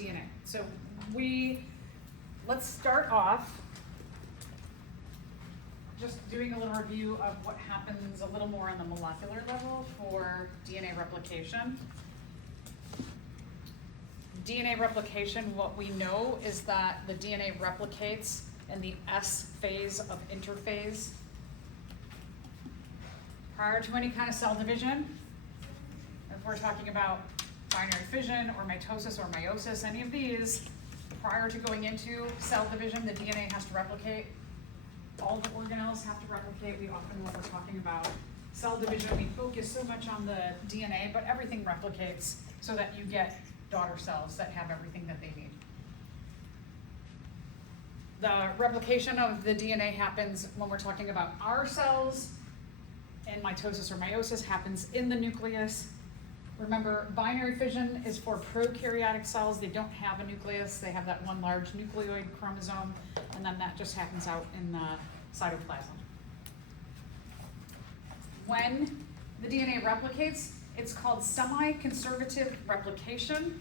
DNA. So let's start off just doing a little review of what happens a little more on the molecular level for DNA replication. DNA replication, what we know is that the DNA replicates in the S phase of interphase. Prior to any kind of cell division, if we're talking about binary fission or mitosis or meiosis, any of these, prior to going into cell division, the DNA has to replicate. All the organelles have to replicate. We often, when we're talking about cell division, we focus so much on the DNA, but everything replicates so that you get daughter cells that have everything that they need. The replication of the DNA happens when we're talking about our cells, and mitosis or meiosis happens in the nucleus. Remember, binary fission is for prokaryotic cells. They don't have a nucleus. They have that one large nucleoid chromosome, and then that just happens out in the cytoplasm. When the DNA replicates, it's called semi-conservative replication.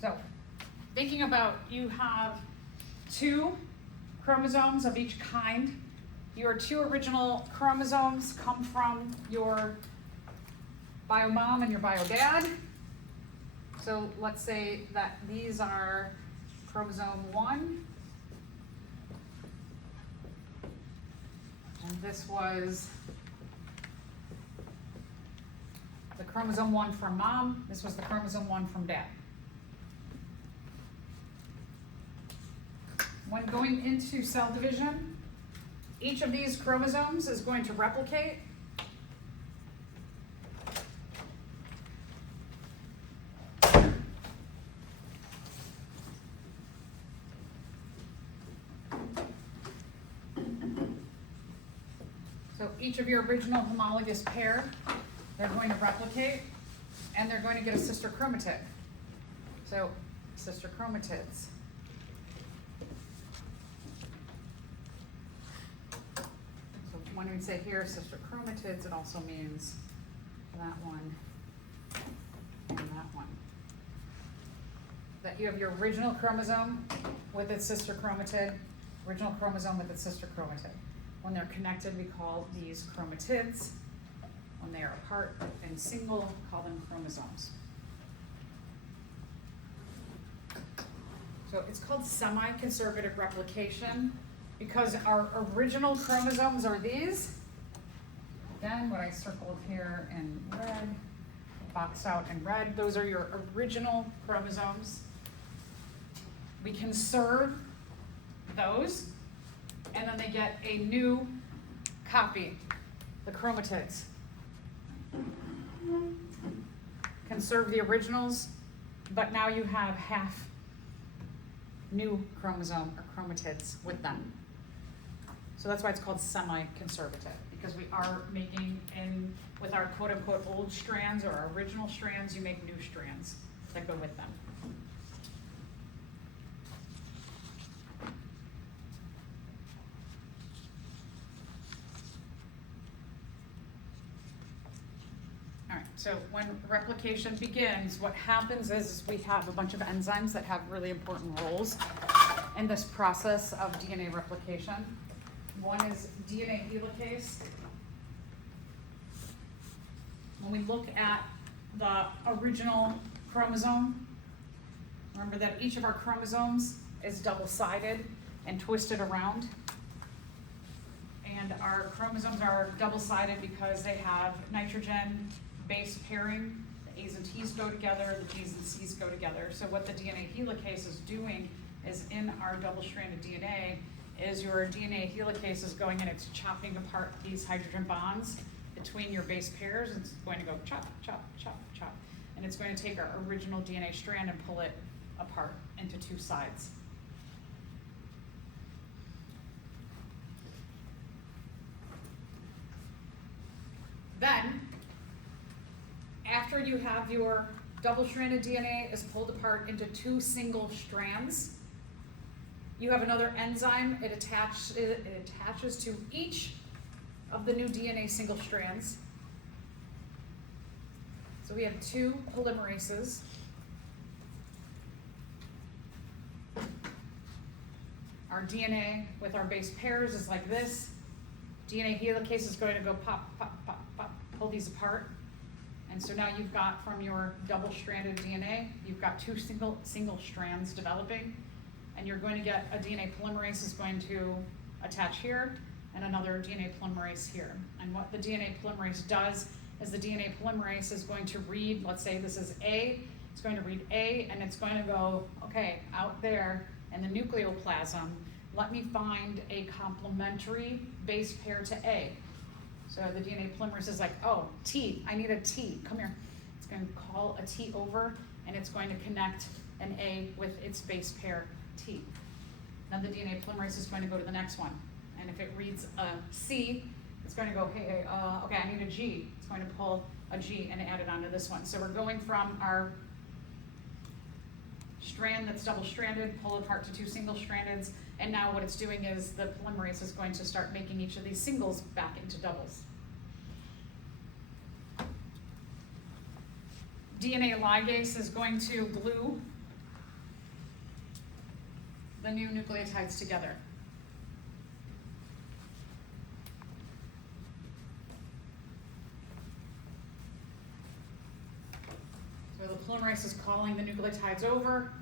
So, thinking about, you have 2 chromosomes of each kind. Your 2 original chromosomes come from your bio mom and your bio dad. So let's say that these are chromosome 1, and this was the chromosome 1 from mom, this was the chromosome 1 from dad. When going into cell division, each of these chromosomes is going to replicate. So each of your original homologous pair, they're going to replicate, and they're going to get a sister chromatid. So sister chromatids. When we say here sister chromatids, it also means that one and that one. That you have your original chromosome with its sister chromatid, original chromosome with its sister chromatid. When they're connected, we call these chromatids. When they are apart and single, call them chromosomes. So it's called semi-conservative replication, because our original chromosomes are these. Again, what I circled here in red, boxed out in red, those are your original chromosomes. We conserve those, and then they get a new copy, the chromatids. Conserve the originals, but now you have half new chromosome or chromatids with them. So that's why it's called semi-conservative, because we are making, with our quote-unquote old strands or our original strands, you make new strands that go with them. All right, so when replication begins, what happens is we have a bunch of enzymes that have really important roles in this process of DNA replication. One is DNA helicase. When we look at the original chromosome, remember that each of our chromosomes is double-sided and twisted around. And our chromosomes are double-sided because they have nitrogen base pairing. The A's and T's go together, the G's and C's go together. So what the DNA helicase is doing is in our double-stranded DNA is your DNA helicase is going and it's chopping apart these hydrogen bonds between your base pairs. It's going to go chop, chop, chop, chop. And it's going to take our original DNA strand and pull it apart into two sides. Then, after you have your double-stranded DNA is pulled apart into two single strands, you have another enzyme. It attaches to each of the new DNA single strands. So we have two polymerases. Our DNA with our base pairs is like this. DNA helicase is going to go pop, pop, pop, pop, pull these apart. And so now you've got from your double-stranded DNA, you've got two single strands developing, and you're going to get a DNA polymerase is going to attach here, and another DNA polymerase here. And what the DNA polymerase does is the DNA polymerase is going to read, let's say this is A, it's going to read A, and it's going to go, okay, out there in the nucleoplasm, let me find a complementary base pair to A. So the DNA polymerase is like, oh, T, I need a T, come here. It's going to call a T over, and it's going to connect an A with its base pair T. Now the DNA polymerase is going to go to the next one. And if it reads a C, it's going to go, hey, okay, I need a G. It's going to pull a G and add it onto this one. So we're going from our strand that's double-stranded, pull it apart to two single-stranded, and now what it's doing is the polymerase is going to start making each of these singles back into doubles. DNA ligase is going to glue the new nucleotides together. So the polymerase is calling the nucleotides over,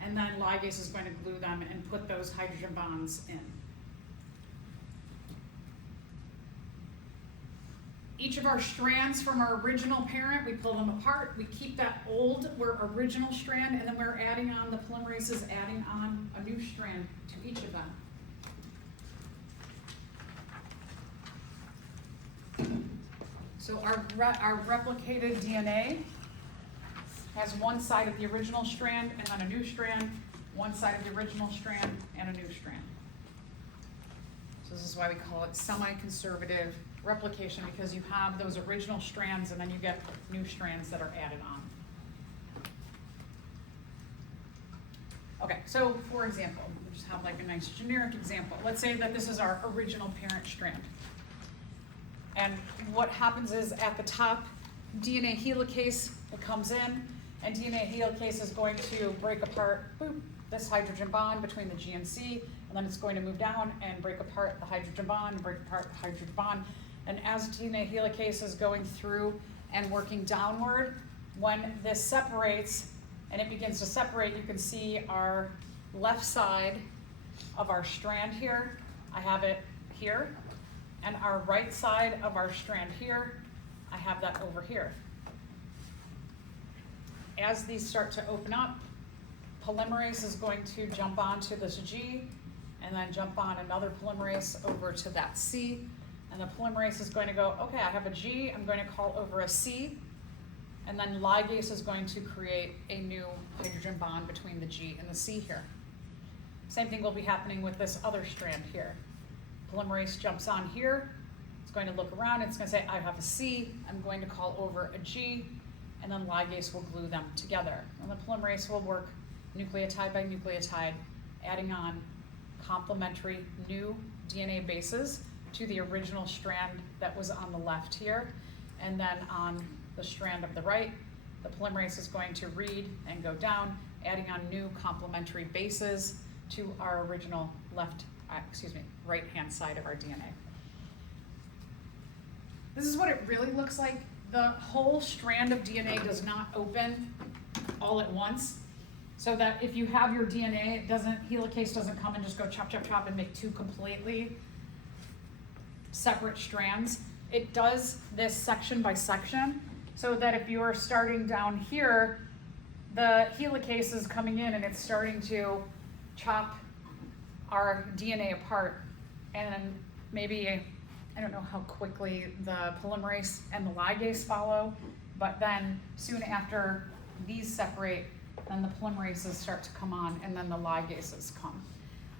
and then ligase is going to glue them and put those hydrogen bonds in. Each of our strands from our original parent, we pull them apart, we keep that old, original strand, and then we're adding on, the polymerase is adding on a new strand to each of them. So our replicated DNA has one side of the original strand and then a new strand, one side of the original strand and a new strand. So this is why we call it semi-conservative replication, because you have those original strands and then you get new strands that are added on. Okay, so for example, we'll just have like a nice generic example. Let's say that this is our original parent strand. And what happens is at the top, DNA helicase, it comes in, and DNA helicase is going to break apart this hydrogen bond between the G and C, and then it's going to move down and break apart the hydrogen bond, and break apart the hydrogen bond. And as DNA helicase is going through and working downward, when this separates and it begins to separate, you can see our left side of our strand here, I have it here, and our right side of our strand here, I have that over here. As these start to open up, polymerase is going to jump onto this G and then jump on another polymerase over to that C. And the polymerase is going to go, okay, I have a G, I'm going to call over a C. And then ligase is going to create a new hydrogen bond between the G and the C here. Same thing will be happening with this other strand here. Polymerase jumps on here, it's going to look around, it's going to say, I have a C, I'm going to call over a G, and then ligase will glue them together. And the polymerase will work nucleotide by nucleotide, adding on complementary new DNA bases to the original strand that was on the left here. And then on the strand of the right, the polymerase is going to read and go down, adding on new complementary bases to our original right-hand side of our DNA. This is what it really looks like. The whole strand of DNA does not open all at once, so that if you have your DNA, helicase doesn't come and just go chop, chop, chop and make two completely separate strands. It does this section by section, so that if you're starting down here, the helicase is coming in and it's starting to chop our DNA apart, and maybe, I don't know how quickly the polymerase and the ligase follow, but then soon after these separate, then the polymerases start to come on, and then the ligases come.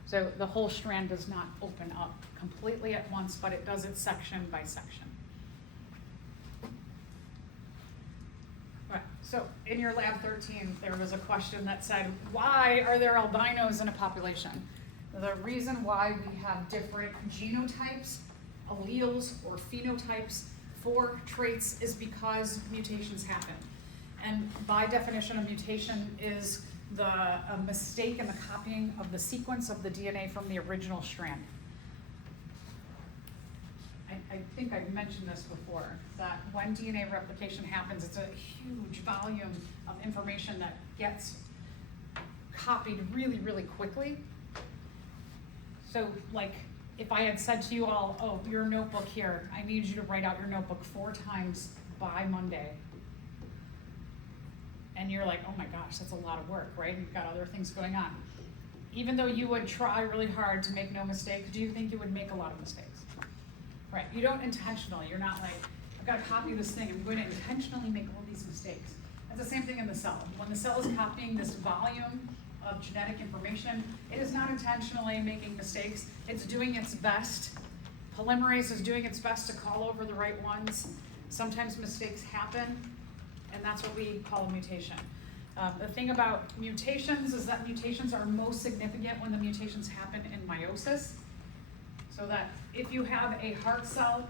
So the whole strand does not open up completely at once, but it does it section by section. Right. So in your lab 13, there was a question that said, why are there albinos in a population? The reason why we have different genotypes, alleles, or phenotypes for traits is because mutations happen. And by definition, a mutation is a mistake in the copying of the sequence of the DNA from the original strand. I think I've mentioned this before, that when DNA replication happens, it's a huge volume of information that gets copied really, really quickly. So like, if I had said to you all, oh, your notebook here, I need you to write out your notebook 4 times by Monday. And you're like, oh my gosh, that's a lot of work, right? You've got other things going on. Even though you would try really hard to make no mistakes, do you think you would make a lot of mistakes? Right, you don't intentionally, you're not like, I've got to copy this thing, I'm going to intentionally make all these mistakes. It's the same thing in the cell. When the cell is copying this volume of genetic information, it is not intentionally making mistakes, it's doing its best. Polymerase is doing its best to call over the right ones. Sometimes mistakes happen, and that's what we call a mutation. The thing about mutations is that mutations are most significant when the mutations happen in meiosis. So that if you have a heart cell,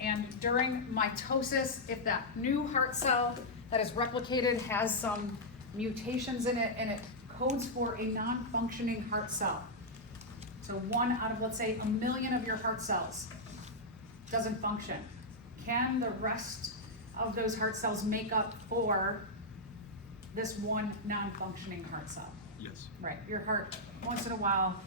and during mitosis, if that new heart cell that is replicated has some mutations in it, and it codes for a non-functioning heart cell. So 1 out of, let's say, 1 million of your heart cells doesn't function. Can the rest of those heart cells make up for this one non-functioning heart cell? Yes. Right, your heart, once in a while,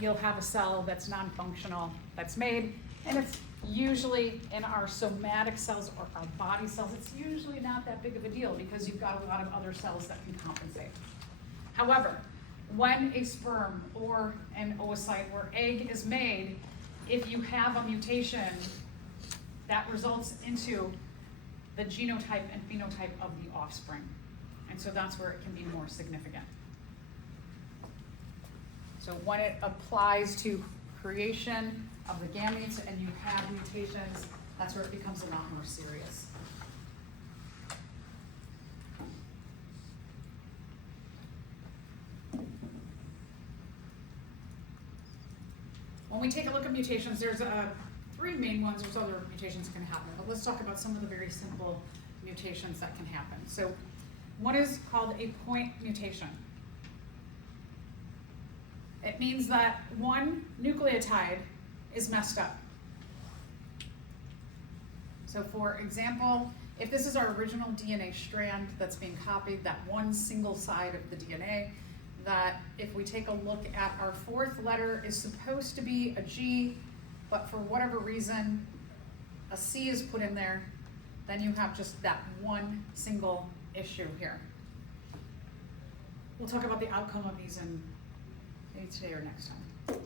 you'll have a cell that's non-functional that's made, and it's usually in our somatic cells or our body cells, it's usually not that big of a deal because you've got a lot of other cells that can compensate. However, when a sperm or an oocyte or egg is made, if you have a mutation, that results into the genotype and phenotype of the offspring. And so that's where it can be more significant. So when it applies to creation of the gametes and you have mutations, that's where it becomes a lot more serious. When we take a look at mutations, there's 3 main ones. There's other mutations that can happen, but let's talk about some of the very simple mutations that can happen. So one is called a point mutation. It means that one nucleotide is messed up. So for example, if this is our original DNA strand that's being copied, that one single side of the DNA, that if we take a look at our 4th letter is supposed to be a G, but for whatever reason, a C is put in there, then you have just that one single issue here. We'll talk about the outcome of these in maybe today or next time.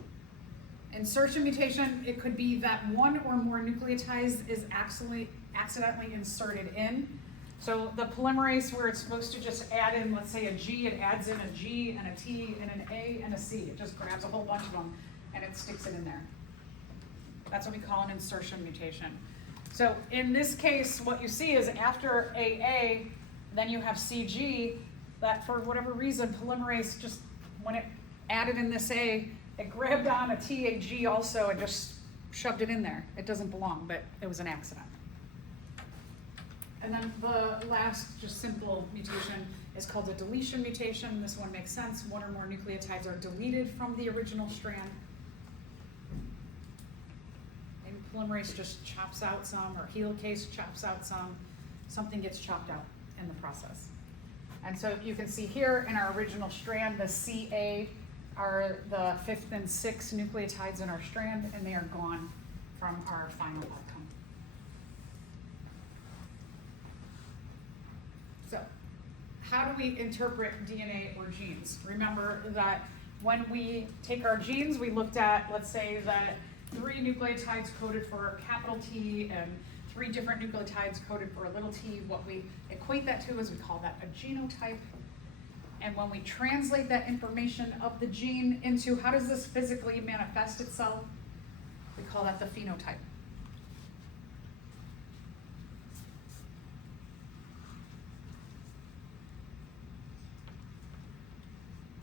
Insertion mutation, it could be that one or more nucleotides is accidentally inserted in. So the polymerase, where it's supposed to just add in, let's say, a G, it adds in a G and a T and an A and a C. It just grabs a whole bunch of them and it sticks it in there. That's what we call an insertion mutation. So in this case, what you see is after AA, then you have CG, that for whatever reason, polymerase just, when it added in this A, it grabbed on a TAG also and just shoved it in there. It doesn't belong, but it was an accident. And then the last, just simple mutation is called a deletion mutation. This one makes sense. One or more nucleotides are deleted from the original strand. And polymerase just chops out some, or helicase chops out some. Something gets chopped out in the process. And so you can see here in our original strand, the CA are the 5th and 6th nucleotides in our strand, and they are gone from our final outcome. So, how do we interpret DNA or genes? Remember that when we take our genes, we looked at, let's say that 3 nucleotides coded for a capital T and 3 different nucleotides coded for a little t. What we equate that to is we call that a genotype. And when we translate that information of the gene into how does this physically manifest itself, we call that the phenotype.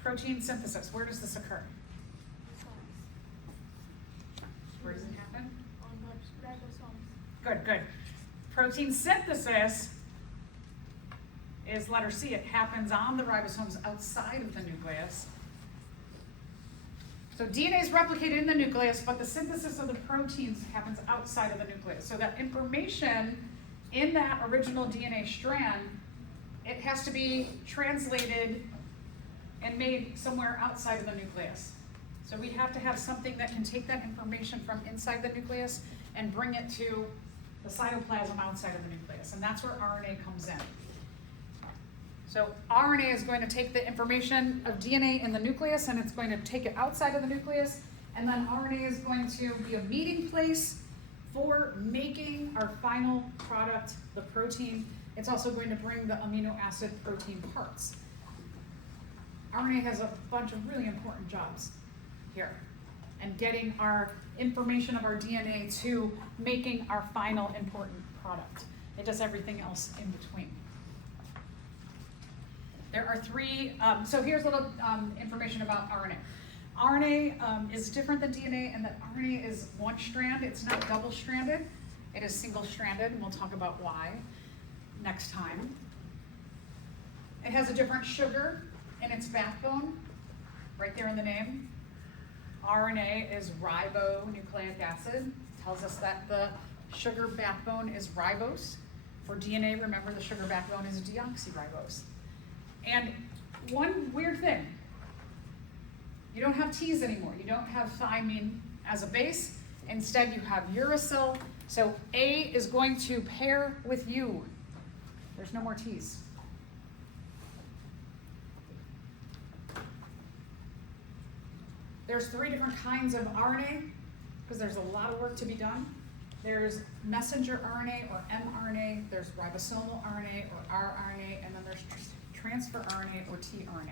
Protein synthesis, where does this occur? Where does it happen? On the ribosomes. Good, good. Protein synthesis is letter C. It happens on the ribosomes outside of the nucleus. So DNA is replicated in the nucleus, but the synthesis of the proteins happens outside of the nucleus. So that information in that original DNA strand, it has to be translated and made somewhere outside of the nucleus. So we have to have something that can take that information from inside the nucleus and bring it to the cytoplasm outside of the nucleus, and that's where RNA comes in. So RNA is going to take the information of DNA in the nucleus and it's going to take it outside of the nucleus, and then RNA is going to be a meeting place for making our final product, the protein. It's also going to bring the amino acid protein parts. RNA has a bunch of really important jobs here, and getting our information of our DNA to making our final important product. It does everything else in between. There are 3, so here's a little information about RNA. RNA is different than DNA in that RNA is one strand. It's not double-stranded. It is single-stranded, and we'll talk about why next time. It has a different sugar in its backbone, right there in the name. RNA is ribonucleic acid. Tells us that the sugar backbone is ribose. For DNA, remember the sugar backbone is deoxyribose. And one weird thing, you don't have T's anymore. You don't have thymine as a base. Instead, you have uracil. So A is going to pair with U. There's no more T's. There's 3 different kinds of RNA because there's a lot of work to be done. There's messenger RNA or mRNA, there's ribosomal RNA or rRNA, and then there's transfer RNA or tRNA.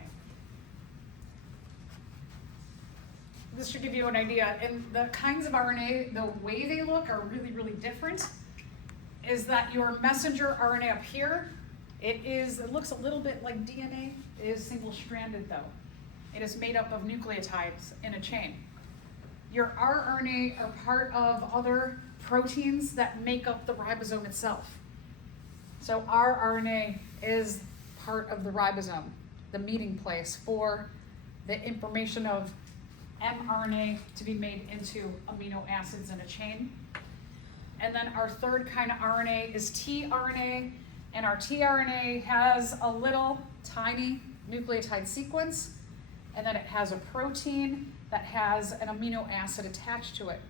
This should give you an idea. And the kinds of RNA, the way they look are really, really different. Is that your messenger RNA up here, it looks a little bit like DNA. It is single-stranded though. It is made up of nucleotides in a chain. Your rRNA are part of other proteins that make up the ribosome itself. So rRNA is part of the ribosome, the meeting place for the information of mRNA to be made into amino acids in a chain. And then our third kind of RNA is tRNA, and our tRNA has a little tiny nucleotide sequence, and then it has a protein that has an amino acid attached to it.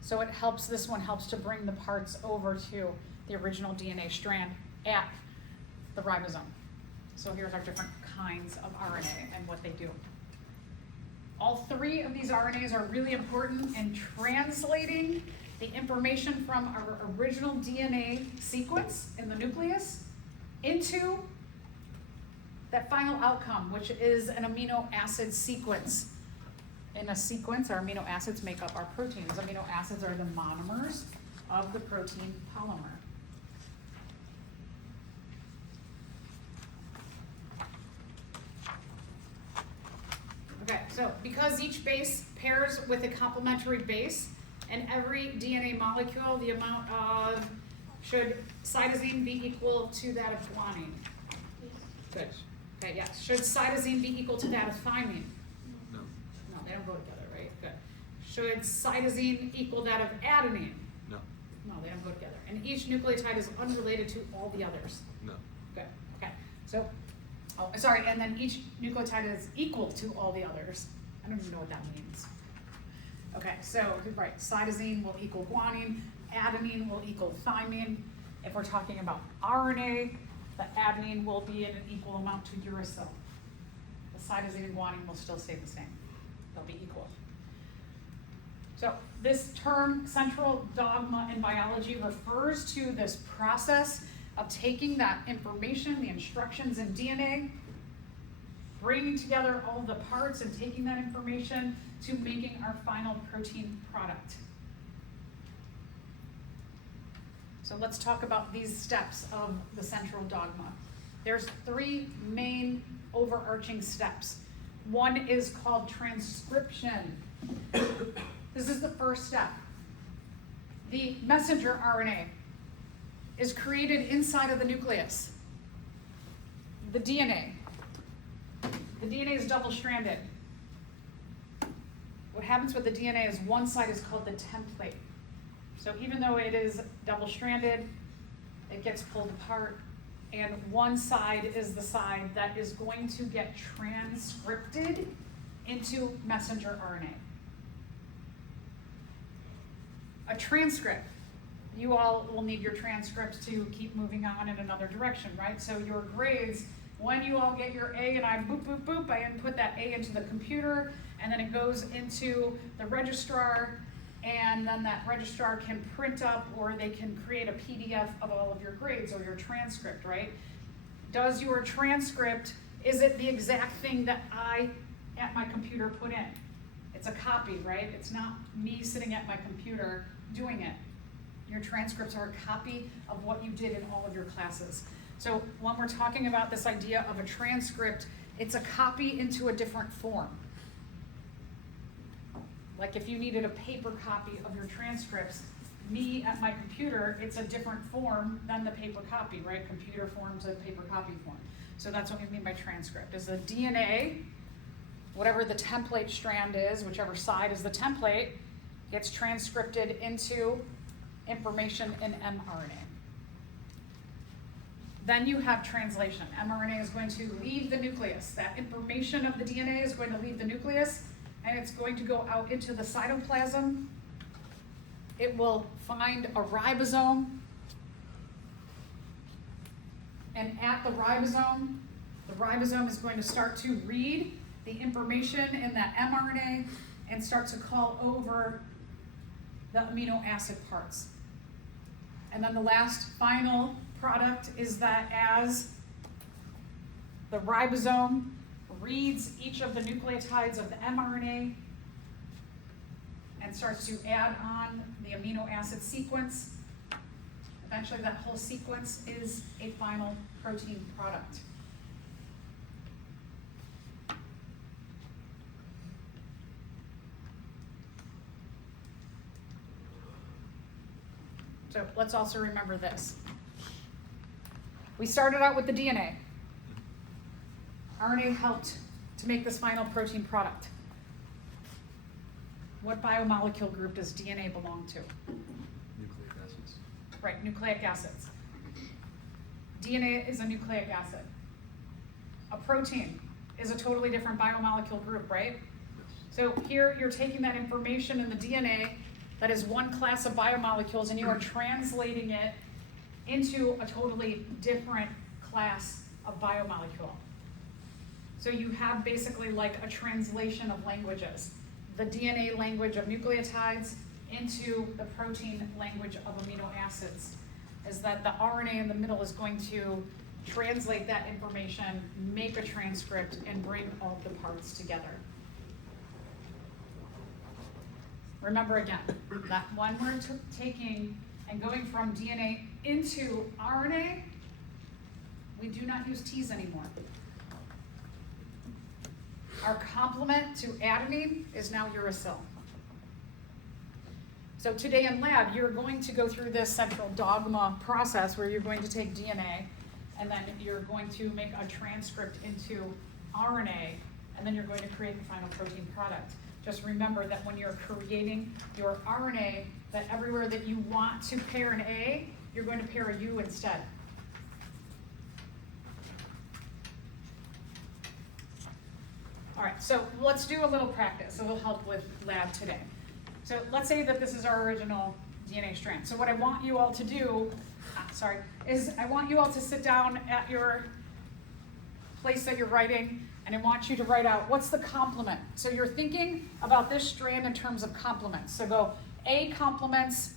So it helps, this one helps to bring the parts over to the original DNA strand at the ribosome. So here's our different kinds of RNA and what they do. All 3 of these RNAs are really important in translating the information from our original DNA sequence in the nucleus into that final outcome, which is an amino acid sequence. In a sequence, our amino acids make up our proteins. Amino acids are the monomers of the protein polymer. Okay, so because each base pairs with a complementary base, and every DNA molecule, the amount of, should cytosine be equal to that of guanine? Good. Okay, yes. Should cytosine be equal to that of thymine? No. No, they don't go together, right? Good. Should cytosine equal that of adenine? No. No, they don't go together. And each nucleotide is unrelated to all the others? No. Good. Okay. So, oh, sorry, and then each nucleotide is equal to all the others. I don't even know what that means. Okay, so, right, cytosine will equal guanine, adenine will equal thymine. If we're talking about RNA, the adenine will be in an equal amount to uracil. The cytosine and guanine will still stay the same. They'll be equal. So this term, central dogma in biology, refers to this process of taking that information, the instructions in DNA, bringing together all the parts and taking that information to making our final protein product. So let's talk about these steps of the central dogma. There's 3 main overarching steps. One is called transcription. This is the first step. The messenger RNA is created inside of the nucleus. The DNA. The DNA is double-stranded. What happens with the DNA is one side is called the template. So even though it is double-stranded, it gets pulled apart, and one side is the side that is going to get transcripted into messenger RNA. A transcript. You all will need your transcripts to keep moving on in another direction, right? So your grades, when you all get your A and I boop, boop, boop, I input that A into the computer, and then it goes into the registrar, and then that registrar can print up or they can create a PDF of all of your grades or your transcript, right? Does your transcript, is it the exact thing that I at my computer put in? It's a copy, right? It's not me sitting at my computer doing it. Your transcripts are a copy of what you did in all of your classes. So when we're talking about this idea of a transcript, it's a copy into a different form. Like if you needed a paper copy of your transcripts, me at my computer, it's a different form than the paper copy, right? Computer form to paper copy form. So that's what we mean by transcript, is the DNA, whatever the template strand is, whichever side is the template, gets transcripted into information in mRNA. Then you have translation. mRNA is going to leave the nucleus. That information of the DNA is going to leave the nucleus, and it's going to go out into the cytoplasm. It will find a ribosome, and at the ribosome is going to start to read the information in that mRNA and start to call over the amino acid parts. And then the last final product is that as the ribosome reads each of the nucleotides of the mRNA and starts to add on the amino acid sequence, eventually that whole sequence is a final protein product. So let's also remember this. We started out with the DNA. RNA helped to make this final protein product. What biomolecule group does DNA belong to? Nucleic acids. Right, nucleic acids. DNA is a nucleic acid. A protein is a totally different biomolecule group, right? Yes. So here you're taking that information in the DNA that is one class of biomolecules and you are translating it into a totally different class of biomolecule. So you have basically like a translation of languages. The DNA language of nucleotides into the protein language of amino acids. Is that the RNA in the middle is going to translate that information, make a transcript, and bring all the parts together. Remember again, that when we're taking and going from DNA into RNA, we do not use T's anymore. Our complement to adenine is now uracil. So today in lab, you're going to go through this central dogma process where you're going to take DNA and then you're going to make a transcript into RNA, and then you're going to create the final protein product. Just remember that when you're creating your RNA, that everywhere that you want to pair an A, you're going to pair a U instead. All right, so let's do a little practice. It'll help with lab today. So let's say that this is our original DNA strand. So what I want you all to do, is I want you all to sit down at your place that you're writing, And I want you to write out what's the complement. So you're thinking about this strand in terms of complements. So go A complements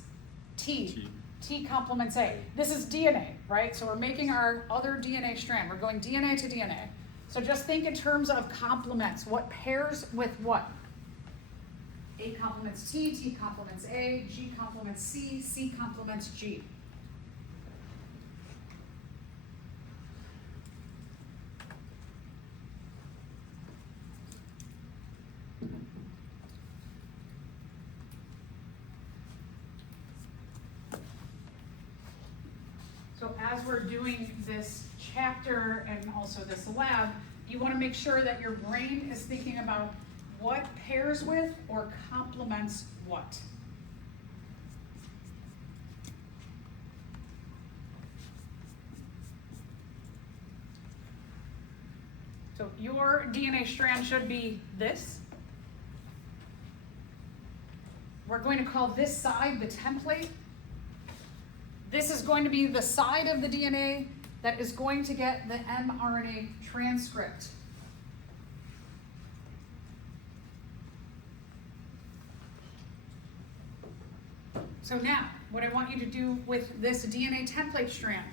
T. T complements A. This is DNA, right? So we're making our other DNA strand. We're going DNA to DNA. So just think in terms of complements. What pairs with what? A complements T, T complements A, G complements C, C complements G. So as we're doing this chapter and also this lab, you want to make sure that your brain is thinking about what pairs with or complements what. So your DNA strand should be this. We're going to call this side the template. This is going to be the side of the DNA that is going to get the mRNA transcript. So now, what I want you to do with this DNA template strand,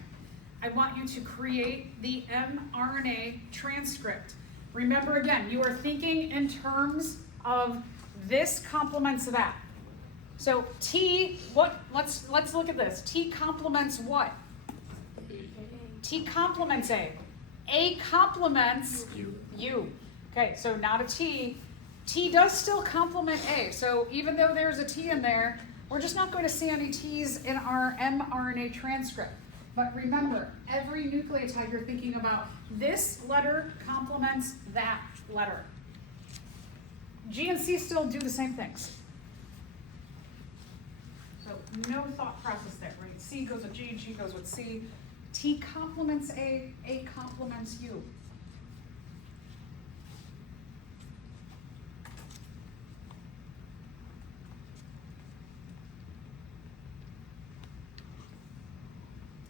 I want you to create the mRNA transcript. Remember again, you are thinking in terms of this complements that. So T, let's look at this. T complements what? T complements A. A complements U. Okay, so not a T. T does still complement A. So even though there's a T in there, we're just not going to see any T's in our mRNA transcript. But remember, every nucleotide you're thinking about, this letter complements that letter. G and C still do the same things. So no thought process there, right? C goes with G, G goes with C. T complements A complements U.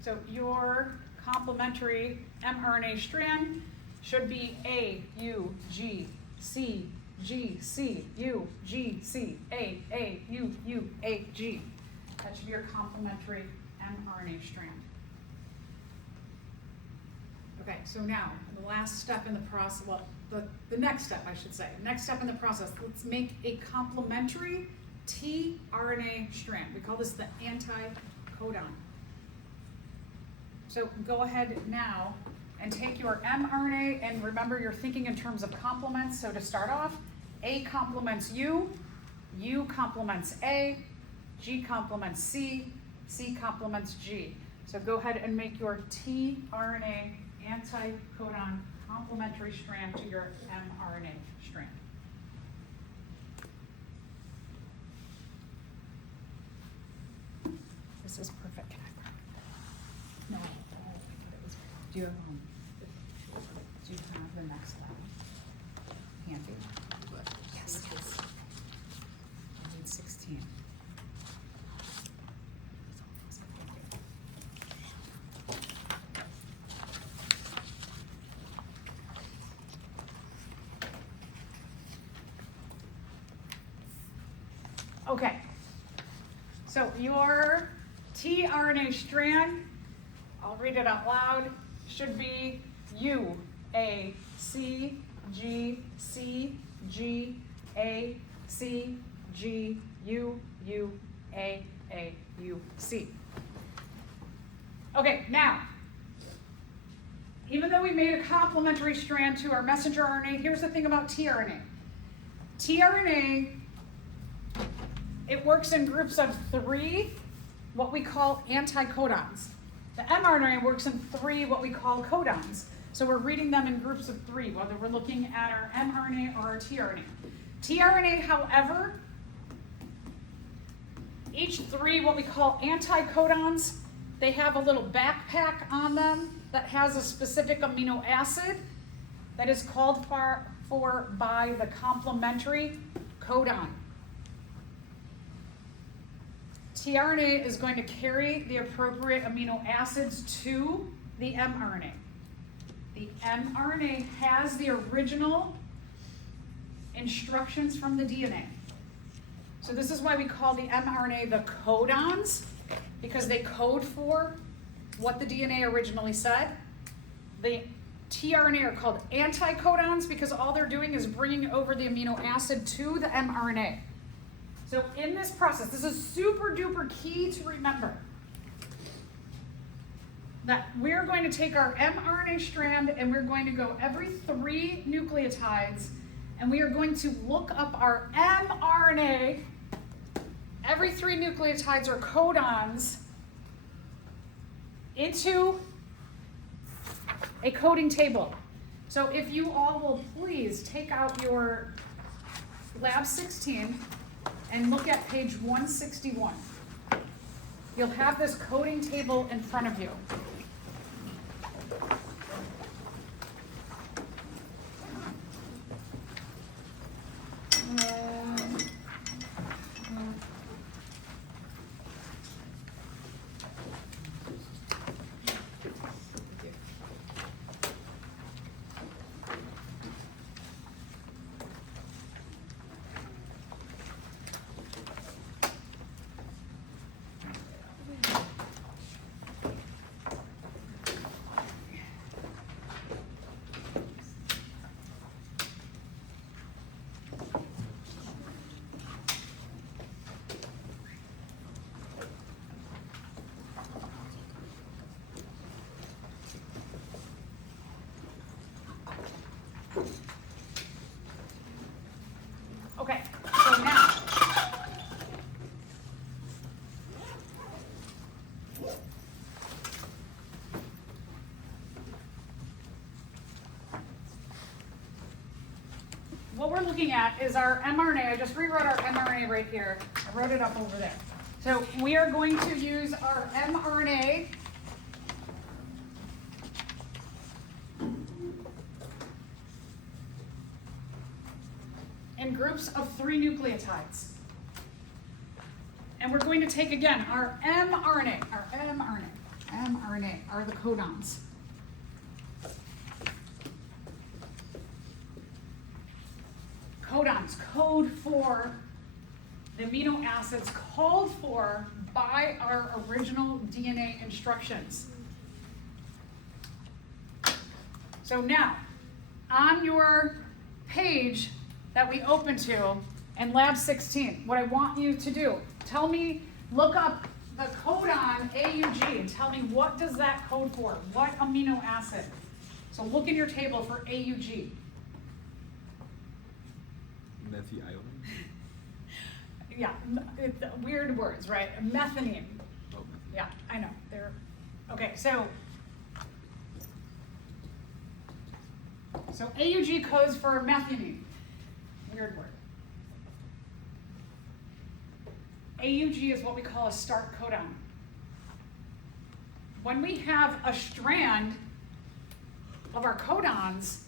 So your complementary mRNA strand should be A, U, G, C, G, C, U, G, C, A, U, U, A, G. That should be your complementary mRNA strand. Okay, so now the last step in the process, well, the next step, I should say. Next step in the process, let's make a complementary tRNA strand. We call this the anti-codon. So go ahead now and take your mRNA, and remember you're thinking in terms of complements. So to start off, A complements U, U complements A, G complements C, C complements G. So go ahead and make your tRNA anti-codon complementary strand to your mRNA strand. This is perfect. No, I thought it was. Do you have the next lab handy? Yes, yes. I need 16. Okay, so your tRNA strand, I'll read it out loud, should be U, A, C, G, C, G, A, C, G, U, U, A, U, C. Okay, now, even though we made a complementary strand to our messenger RNA, here's the thing about tRNA. tRNA, it works in groups of 3, what we call anticodons. The mRNA works in 3, what we call codons. So we're reading them in groups of 3, whether we're looking at our mRNA or our tRNA. tRNA, however, each 3, what we call anticodons, they have a little backpack on them that has a specific amino acid that is called for by the complementary codon. tRNA is going to carry the appropriate amino acids to the mRNA. The mRNA has the original instructions from the DNA. So this is why we call the mRNA the codons, because they code for what the DNA originally said. The tRNA are called anticodons because all they're doing is bringing over the amino acid to the mRNA. So in this process, this is super duper key to remember, that we're going to take our mRNA strand and we're going to go every 3 nucleotides and we are going to look up our mRNA. Every 3 nucleotides are codons into a coding table. So if you all will please take out your Lab 16 and look at page 161. You'll have this coding table in front of you. Okay, so now, what we're looking at is our mRNA. I just rewrote our mRNA right here. I wrote it up over there. So we are going to use our mRNA in groups of 3 nucleotides. And we're going to take, again, our mRNA are the codons. Codons code for the amino acids called for by our original DNA instructions. So now, on your page that we open to in Lab 16, what I want you to do, tell me, look up the codon AUG and tell me what does that code for? What amino acid? So look in your table for AUG. Methionine? Yeah, weird words, right? Methionine. Oh, Yeah, I know. They're okay. So AUG codes for methionine. Weird word. AUG is what we call a start codon. When we have a strand of our codons,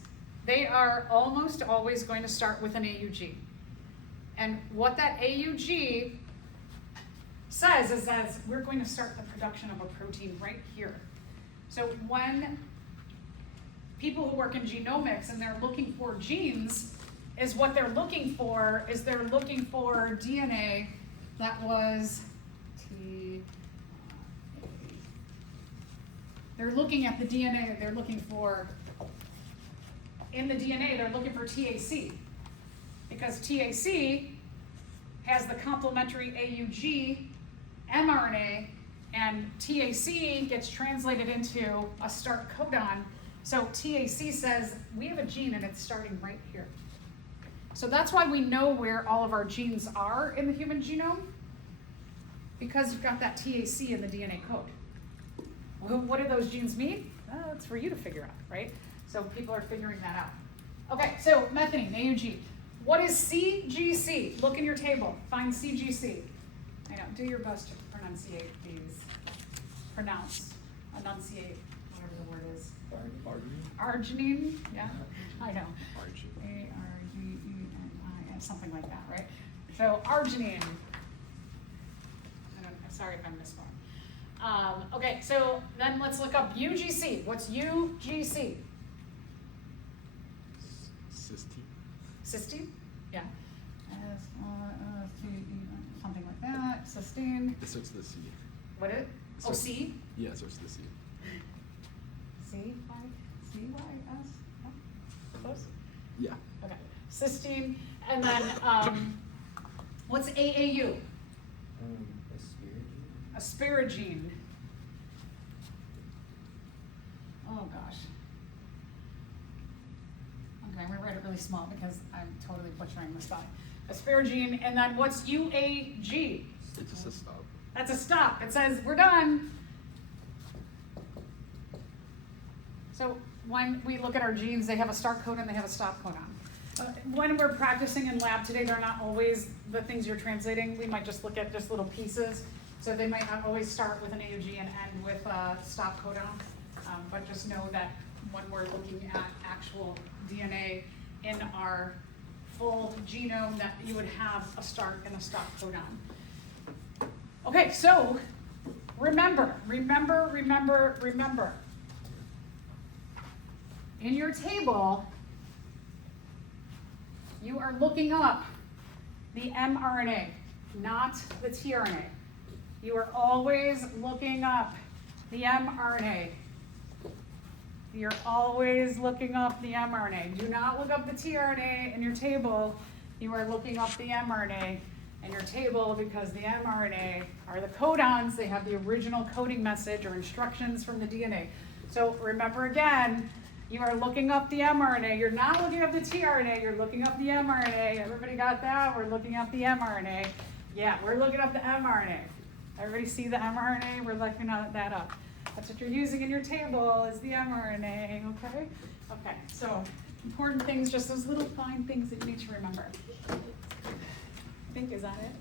they are almost always going to start with an AUG. And what that AUG says is that we're going to start the production of a protein right here. So when people who work in genomics and they're looking for genes, is what they're looking for is they're looking for DNA that was they're looking at the DNA, they're looking for, in the DNA, they're looking for TAC. Because TAC has the complementary AUG mRNA, and TAC gets translated into a start codon. So TAC says, we have a gene and it's starting right here. So that's why we know where all of our genes are in the human genome, because you've got that TAC in the DNA code. Well, what do those genes mean? Well, it's for you to figure out, right? So people are figuring that out. Okay, so methionine, AUG. What is CGC? Look in your table, find CGC. I know, do your best to pronunciate these. Enunciate, whatever the word is. Arginine, yeah, I know. A-R-G-E-N-I-N, something like that, right? So arginine. I'm sorry if I missed one. Okay, so then let's look up UGC. What's UGC? cysteine, yeah. Something like that, cysteine. It starts with a C. What it? Oh, C? Yeah, it starts with a C. C-Y-S? Close? Yeah. Okay, cysteine, and then, what's AAU? Asparagine. Oh, gosh. Okay, I'm gonna write it really small because I'm totally butchering the spelling. Asparagine, and then what's UAG? It just says stop. That's a stop. It says, we're done. So when we look at our genes, they have a start codon, they have a stop codon. When we're practicing in lab today, they're not always the things you're translating. We might just look at just little pieces. So they might not always start with an AUG and end with a stop codon. But just know that when we're looking at actual DNA in our full genome, that you would have a start and a stop codon. Okay, so remember. In your table, you are looking up the mRNA, not the tRNA. You are always looking up the mRNA. You're always looking up the mRNA. Do not look up the tRNA in your table. You are looking up the mRNA in your table because the mRNA are the codons. They have the original coding message or instructions from the DNA. So remember again, you are looking up the mRNA. You're not looking up the tRNA. You're looking up the mRNA. Everybody got that? We're looking up the mRNA. Yeah, we're looking up the mRNA. Everybody see the mRNA? We're looking that up. That's what you're using in your table is the mRNA, okay? Okay, so important things, just those little fine things that you need to remember. I think, is that it?